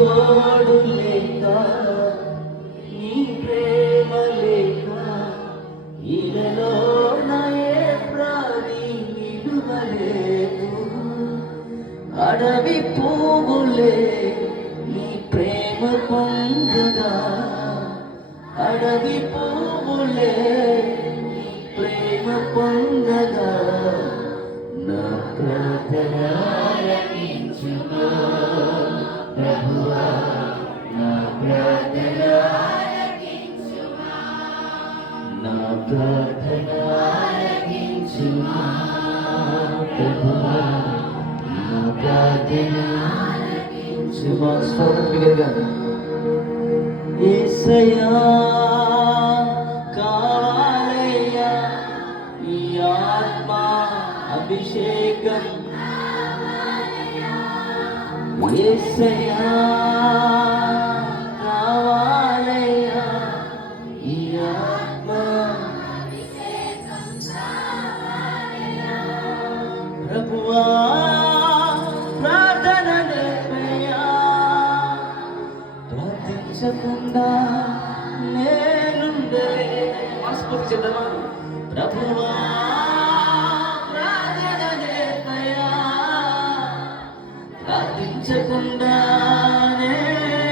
తోడు లేక నీ ప్రేమ లేక ఇలలో నయే ప్రాణి విడువలేదు. అడవి పువ్వులే నీ ప్రేమ పొందగా, అడవి పువ్వులే నీ ప్రేమ పొందగా, నా ప్రార్థన ఆలకించుమా ప్రభువా, నా ప్రార్థన ఆలకించుమా, నా ప్రార్థన ఆలకించుమా ప్రభువా, నా ప్రార్థన ఆలకించుమా. యేసయ్యా కావాలయ్యా ఈ ఆత్మ అభిషేకం, యేసయ్యా కావాలయ్యా ఈ ఆత్మ అభిషేకం, ప్రభువా ప్రార్థన నేర్పయ్యా, ప్రార్థించకుండా నేనుండలేను. మనస్ఫూర్తి చెడ్డమా ప్రభువా ప్రార్థన నేర్పయ్యా, ప్రార్థించకుండా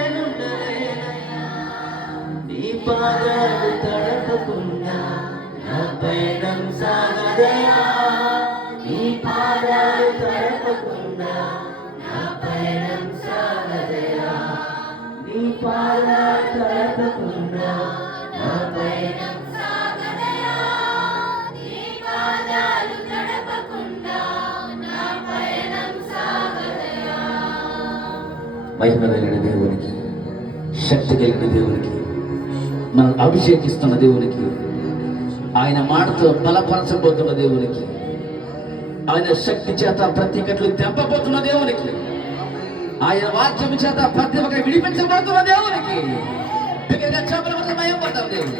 నేనుండలేనయ్యా, నీ పాదాలు తడపకుండా నా పయనం సాగదయా, నీ పాదాలు తడపకుండా నా పయనం సాగదయా, నీ పాదాలు తడపకుండా నా పయనం సాగదయా, నీ పాదాలు తడపకుండా నా పయనం సాగదయా. మహిమ కలిగిన దేవునికి, శక్తి కలిగిన దేవునికి, మనం అభిషేకిస్తున్న దేవునికి, ఆయన మాటతో బలపరచబోతున్న దేవునికి, ఆయన శక్తి చేత ప్రతి కట్లు తెంపబోతున్న దేవునికి, ఆయన వాక్యం చేత ప్రతి ఒక్క విడిపించబోతున్న దేవునికి బిగ్గరగా చెప్పడం భయం పడతాం దేవుని.